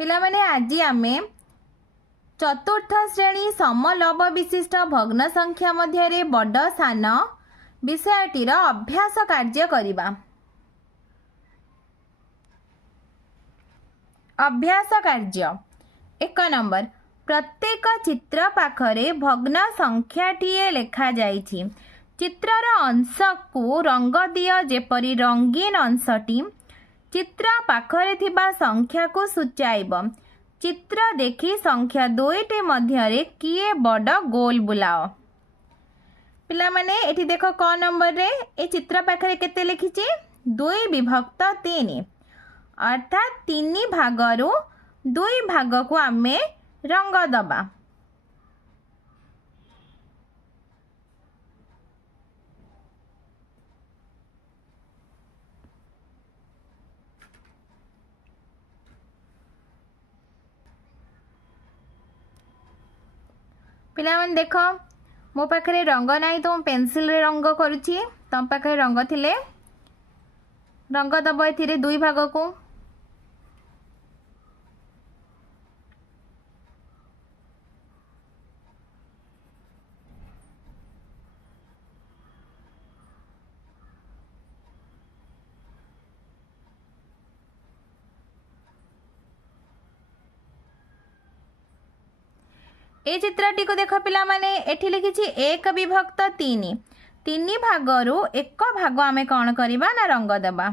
पिला माने आज आमे चतुर्थ श्रेणी समलव विशिष्ट भग्न संख्या मध्य बड़ सान विषयटीर अभ्यास कार्य करिबा। अभ्यास कार्य 1 नंबर प्रत्येक चित्र पाखरे भग्न संख्याटीए लेखा जाइछि। चित्रर अंश को रंग दिय जेपरि रंगीन अंशटी चित्र पाखरे थिबा संख्या को सूचाइब। चित्र देखि संख्या 2टी मध्यरे किए बड़ गोल बुलाओ। पिला माने एठी देखो क नंबर रे ए चित्र पाखरे केते लिखिछि 2/3 अर्थात 3 भागरु 2 भाग को आमे रंग दबा। पिला मन देख मो पाखे रंग ना तो पेंसिल रे रंग करुच्ची तुम पाखे रंग थिले रंग दब ए 2 भाग को। ए चित्रटी को देख पिला माने एठी लिखिछि 1/3 3 भागरु 1 भाग आमे कौन करिबा ना रंग देबा।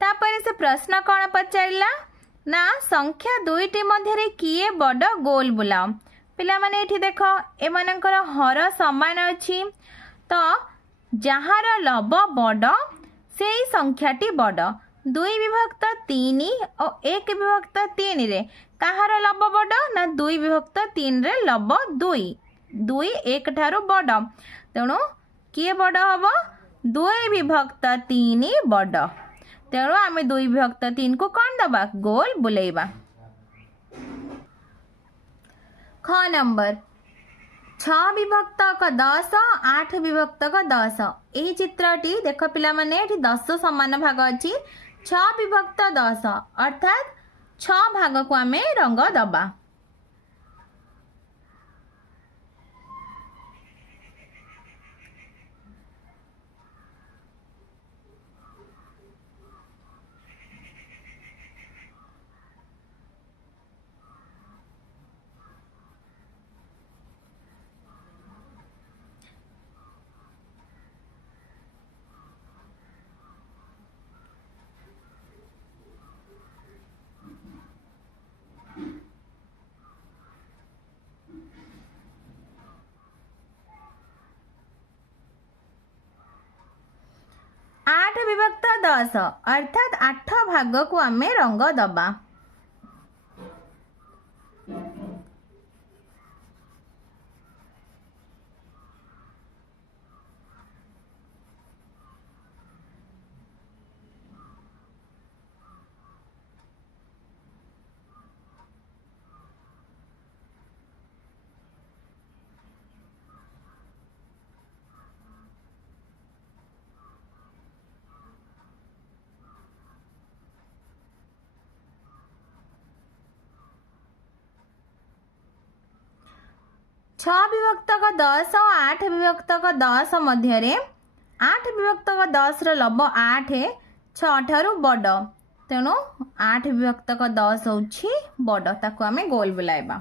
तापर से प्रश्न कौन पचारिला ना संख्या 2टी मध्य किए बड़ गोल बुलाओ। पिला माने एठी देख एमानकर हर समान अछि तो जहार लब बड़ से संख्याटी बड़ 2/3 और 1/3 रे कहार लब बड़ ना 2/3 रे लब 2 2 1 ठारू बड़ तेणु किए बड़ हम 2/3 बड़ तेणु आम 2/3 को कौन दबा गोल बुलेबा। ख नंबर 6/10 8/10 यही चित्रटी देख पिला माने एठी 10 समान भाग अछि 6/10 अर्थात 6 भाग को आमे रंग दबा। आठ विभक्त 10 अर्थात 8 भाग को आमे रंग दबा। छः विभक्तक 10 और 8/10 मध्य 8/10 लब 8 6 ठारू बड़ तेणु 8/10 होछि बड़ ताकू आमे गोल बुलाइबा।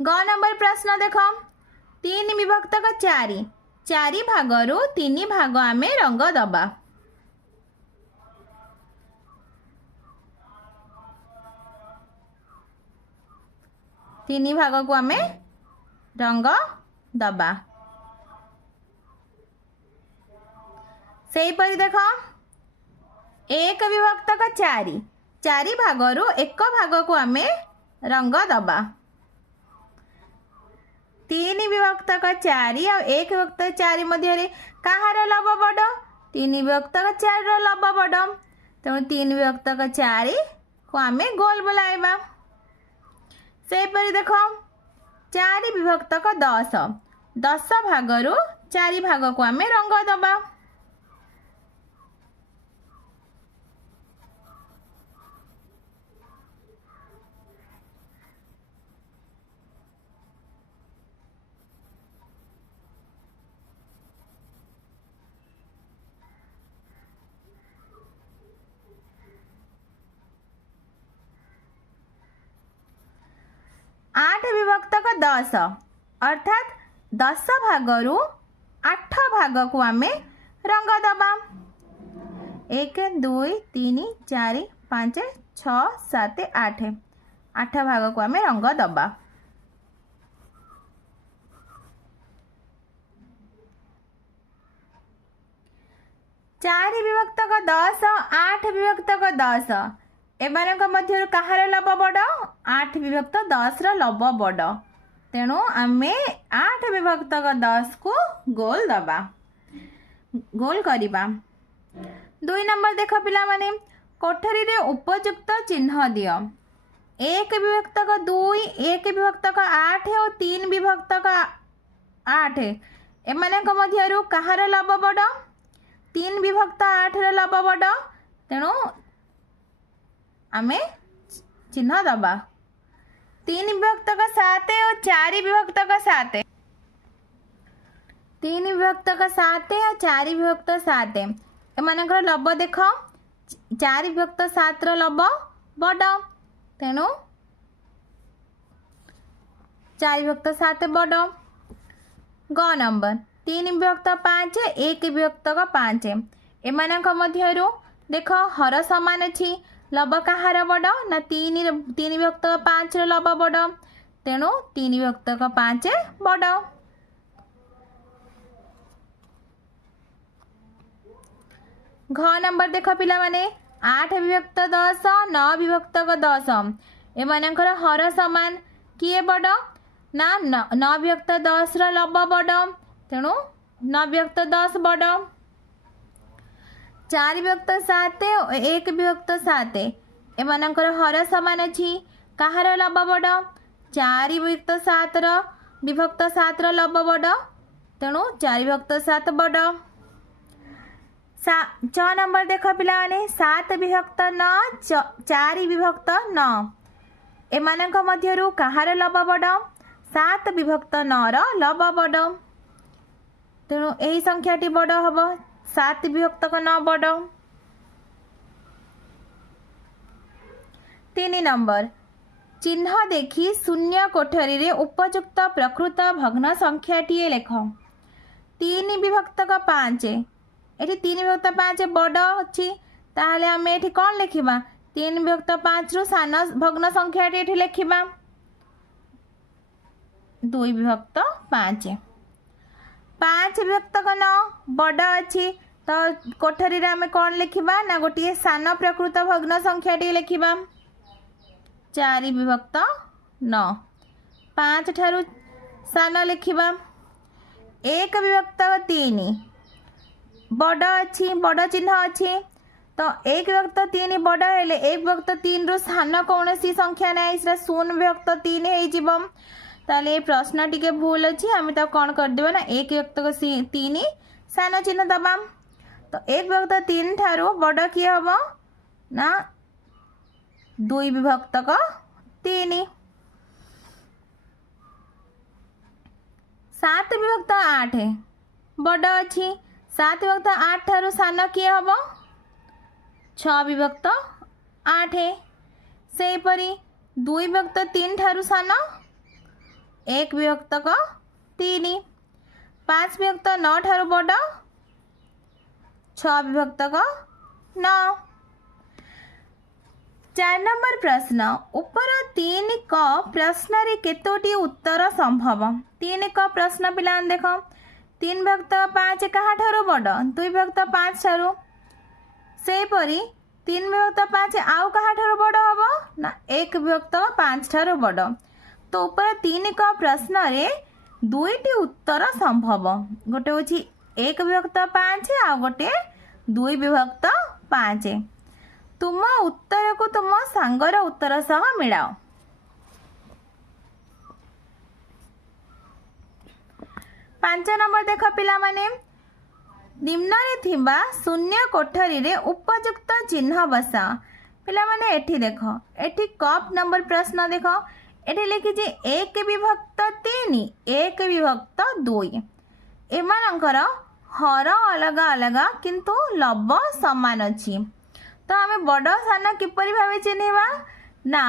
ग नंबर प्रश्न देख 3/4 4 भागरु 3 भाग आमे रंग दबा। तीन भाग को आमे रंग दबा। से परी देख 1/4 4 भागरु 1 भाग को आमे रंग दबा। 3/4 और 1/4 मध्य कहार लब बड़ 3/4 लब बड़ तेणु 3 विभक्तक 4 को आम गोल बुलाइबा। सेपरी देख 4 विभक्तक 10 10 भागरू 4 भाग को आम रंग दबा। आठ विभक्तक 10 अर्थात 10 भागरू 8 भाग को आम रंग दबा। 1 2 3 4 5 6 7 8 8 भाग को आम रंग दबा। चारि विभक्तक 10 8 विभक्तक 10 एमानक मध्यरु कहार लब बड़ 8 विभक्त 10 र लब बड़। तेणु आमे 8 विभक्तक 10 को गोल दबा गोल करिबा। 2 नंबर देख पिला माने कोठरी रे उपयुक्त चिन्ह दियो। 1 विभक्तक 2 1 विभक्तक 8 और 3 विभक्तक 8 एमानक मध्यरु कहार लब बड़ 3 विभक्त 8 र लब बड़। तेणु आमे चिन्ह दबा। 3 विभक्तक 7 और 4 विभक्तक 7 3 विभक्तक 7 और 4 विभक्त 7 एमानकर लब देख 4 विभक्त 7 र लब बड़। तेणु 4 विभक्त 7 बड़। ग नंबर 3 विभक्त 5 1 विभक्तक 5 एमानक मध्यरु देख हर समान अछि लब कहार बड़ ना 3 विभक्तक 5 र लब बड़। तेणु 3 विभक्तक 5 बड़। घ नंबर देख पिला माने 8 विभक्त 10 9 विभक्तक 10 एमानकर हर समान किए बड़ ना 9 विभक्त 10 र लब बड़। तेणु 9 विभक्त 10 बड़। 4 विभक्त 7 और 1 विभक्त 7 एमानकर हर समान अछि कहार लब बड़ 4 विभक्त 7 र लब बड़। तेणु 4 विभक्त 7 बड़। 6 नंबर देख पिला माने 7 विभक्त 9 4 विभक्त 9 एमानक मध्यरु कहार लब बड़ 7 विभक्त 9 र लब बड़। तेणु एही संख्याटी बड़ हबो 7 विभक्तक 9 बड़। 3 नंबर चिन्ह देखी शून्य कोठरी रे उपयुक्त प्रकृत भग्न संख्याटी लेख। 3 विभक्तक 5 एठी 3 विभक्त 5 बड़ अछि ताहले हम एठी कोन लिखिबा 3 विभक्त 5 रु सान भग्न संख्याटी एठी लिखिबा 2 विभक्त 5। 5 विभक्तक 9 बड़ अछि तो कोठरी रे आमे कोन लिखिबा ना गोटे सान प्रकृत भग्न संख्याटी लिखिबा 4 विभक्त 9 5 ठारू सान लिखिबा। 1 विभक्त 3 बड़ अछि बड़ चिन्ह अछि तो 1 विभक्त 3 बड़ हेले 1 विभक्त 3 रु सान कौनसी संख्या नाही सेटा 0 विभक्त 3 हे जिवो। ताले प्रश्न टिके भूल अछि हम त कोन कर देबा ना 1 विभक्त 3 सान चिन्ह दबा। तो 1 विभक्त 3 ठारू बड़ किए हबो ना 2 विभक्तक 3। 7 विभक्त 8 बड़ अछि 7 विभक्त 8 ठारू सान किए हबो 6 विभक्त 8। सेपरी 2 विभक्त 3 ठारू सान 1 विभक्तक 3। 5 विभक्त 9 ठारू बड़ 6 विभक्तक 9। 4 नंबर प्रश्न ऊपर 3 क प्रश्न रे केतोटी उत्तर संभव। 3 क प्रश्न पिला देख 3 विभक्त 5 कहा ठारू बड़ 2 विभक्त 5 ठारू सेपरी 3 विभक्त 5 आउ कहा ठारू बड़ हबो ना 1 विभक्त 5 ठारू बड़। तो ऊपर 3 क प्रश्न रे दुईटी उत्तर संभव गोटे होची 1 विभक्त 5 आ गोटे 2 विभक्त 5। तुम उत्तर को तुम सांगर उत्तर सह मिलाओ। 5 नंबर देख पिला माने निम्न रे थिबा शून्य कोठरी रे उपयुक्त चिन्ह बसा। पिला माने एठी देख एठी कप नंबर प्रश्न देख एठी लिखी जे 1 विभक्त 3 1 विभक्त 2 एमानकर हर अलग अलग किंतु लब समान अछि। तो आम बड़ सान किपरि भावे चिन्हवा ना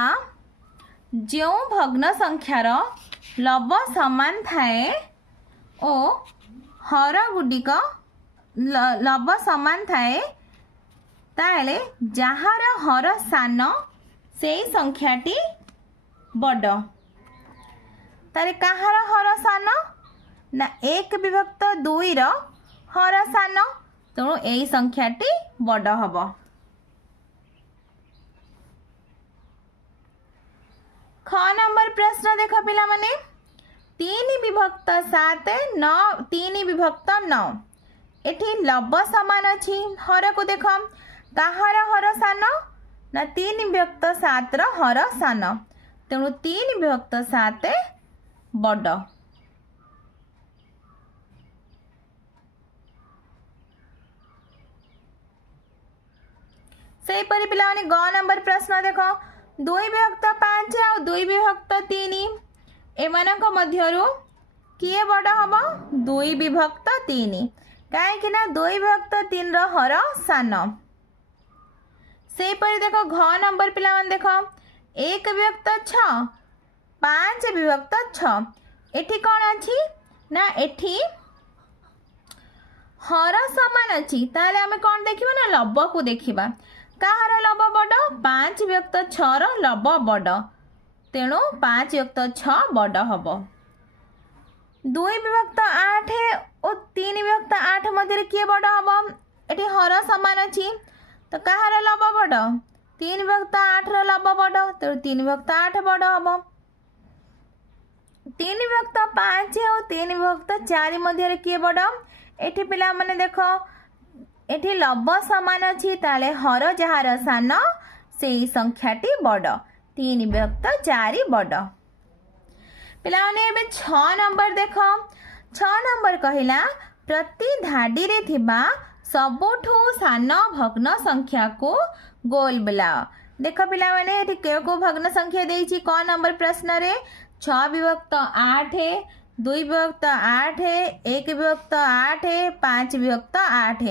जो भग्न संख्यार लब समान थाए ओ हर गुडिक लब समान थाए ताले जहार हर सान से संख्याटी बड़। तारे कहार हर सान ना 1 विभक्त 2 रो हर सान तेणु यही संख्याटी बड़ हब। ख नंबर प्रश्न देख पिला माने 3 विभक्त 7 9 3 विभक्त 9 एठी लब समान अछि। हर को देख कहार हर सान ना 3 विभक्त 7 रो हर सान तेणु 3 विभक्त 7 बड़। से परि पिला माने ग नंबर प्रश्न देख 2 विभक्त 5 और 2 विभक्त 3 एमानक मध्यरु किए बड़ हबो 2 विभक्त 3 काहे ना 2 विभक्त 3 रो हर सान। से परि देख घ नंबर पिला माने देख 1 विभक्त 6 5 विभक्त 6 एठी कोन अछि ना एठी हर समान अछि ताले हमें कोन देखिबा ना लब को देखिबा कहार लब बड़ 5 विभक्त 6 रो लब बड़ तेणु 5 विभक्त 6 बड़ हब। 2 विभक्त 8 और 3 विभक्त 8 मध्य किए बड़ हब एठी हर समान अछि तो कहार लब बड़ 3 विभक्त 8 रो लब बड़ तेणु 3 विभक्त 8 बड़ हब। 3 विभक्त 5 और 3 विभक्त 4 मध्य किए बड़ एठी पिला माने देख एठी लब समान अछि ताले हर जहार सान से संख्याटी बड़ 3 विभक्त 4 बड़। पिला माने एबे 6 नंबर देख 6 नंबर कहिला प्रति धाडी रे थिबा सबुठु सान भग्न संख्या को गोल बुलाओ। देख पिला माने एठी के को भग्न संख्या देइछि क नंबर प्रश्न रे 6 विभक्त 8 2 विभक्त 8 1 विभक्त 8 5 विभक्त 8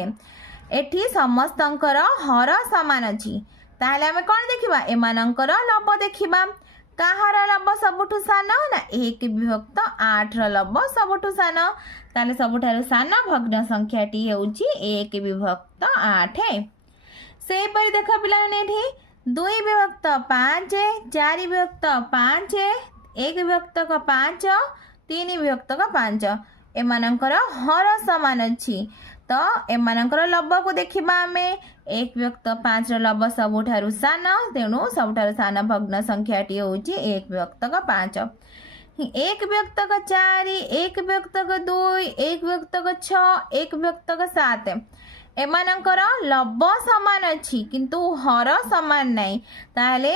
एठी समस्तंकर हर समान अछि ताले हमें कोन देखिबा एमानंकर लब देखिबा कहार लब सबुठु सान ना 1 विभक्त 8 र लब सबुठु सान ताले सबुठारु सान भग्न संख्याटी हेउची 1 विभक्त 8। से परि देख पिला ने एठी 2 विभक्त 5 4 विभक्त 5 1 विभक्त 5 3 विभक्त 5 एमानंकर हर समान अछि तो एमानंकर लब को देखिबा हमें 1 विभक्त 5 र लब सबुठारु सान तेणु सबुठारु सान भग्न संख्याटी होउची 1 विभक्त 5 1 विभक्त 4 1 विभक्त 2 1 विभक्त 6 1 विभक्त 7 एमानंकर लब समान अछि किंतु हर समान नहीं ताले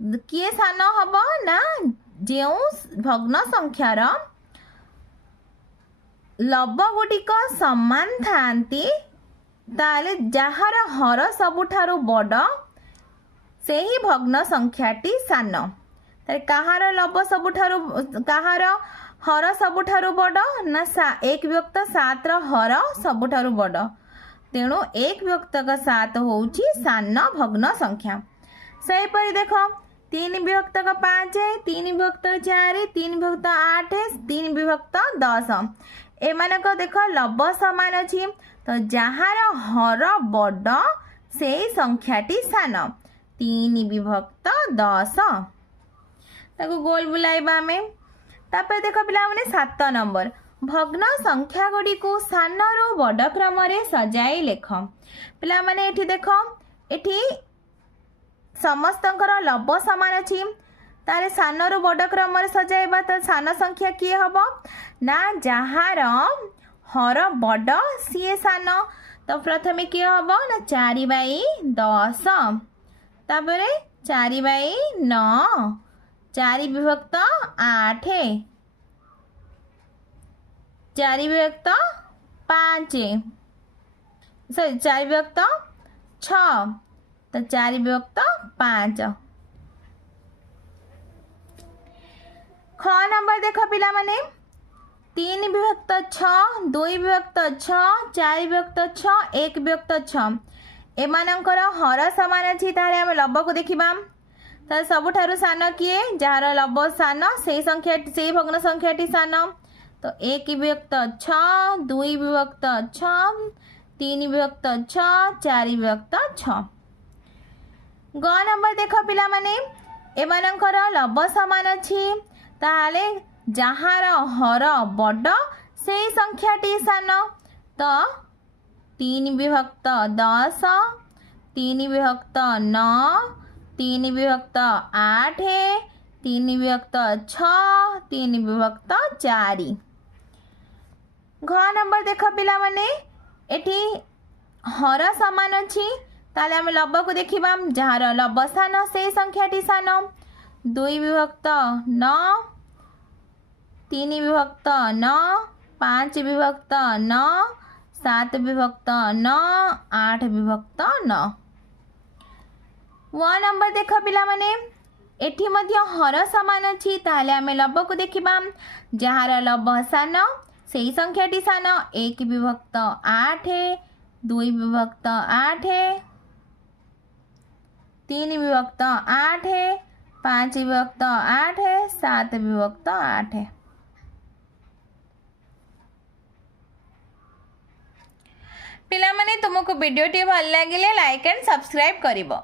किए सान हबो ना जेउ भग्न संख्यार लब गुटिक समान थांती ताले जहार हर सबुठारु बड़ से ही भग्न संख्याटी सान ताले कहार लब सबुठारु कहार हर सबुठारु बड़ ना 1 विभक्त 7 र हर सबुठारु बड़ तेणु 1 विभक्त 7 होउची सान भग्न संख्या। सही परि देख 3 विभक्त 5 3 विभक्त 4 3 विभक्त 8 3 विभक्त 10 एमानक देख लब समान अछि तो जहार हर बड़ से संख्याटी सान 3 विभक्त 10 ताको गोल बुलाइबा में तापर देख पिला माने 7 नंबर भग्न संख्या गुडी को सान रो बड़ क्रम रे सजाई लेख। पिला माने एठी देख एठी समस्तंकर लब समान अछि तारे सान रो बड़ क्रम रे सजाइबा तो सान संख्या किए हबो ना जहार हर बड़ सीए सान तो प्रथमे किए हबो ना 4/10 तापर 4/9 4 विभक्त 8 4 विभक्त 5 सॉरी 4 विभक्त 6 तो 4 विभक्त 5। ख नंबर देख पिला माने 3 विभक्त 6 2 विभक्त 6 4 विभक्त 6 1 विभक्त 6 एमानंकर हर समान अच्छी तारे आम लब को देखा तो सबुठारु सान किए जार लब सान से संख्या से भग्न संख्याटी सान तो 1 विभक्त 6 2 विभक्त 6 3 विभक्त 6 4 विभक्त 6। ग नंबर देख पिला माने एमानंकर लब समान अच्छी ताले जहार हर बड़ से संख्याटी सान तो 3 विभक्त 10 3 विभक्त 9 3 विभक्त 8 3 विभक्त 6 3 विभक्त 4। घ नंबर देख पिला माने एठी हर समान अच्छी ताले आम लब को देखा जहार लब सान से संख्याटी सान 2 विभक्त 9 3 विभक्त 9 5 विभक्त 9 7 विभक्त 9 8 विभक्त 9। व नंबर देख पिला माने एठी मध्य हर समान अच्छी ताले आम लब को देखा जहार लब सान से संख्याटी सान 1 विभक्त 8 2 विभक्त 8 3 विभक्त 8 5 विभक्त 8 7 विभक्त 8। पिला माने तुमको वीडियो टी भल लगे लाइक एंड सब्सक्राइब करिवो।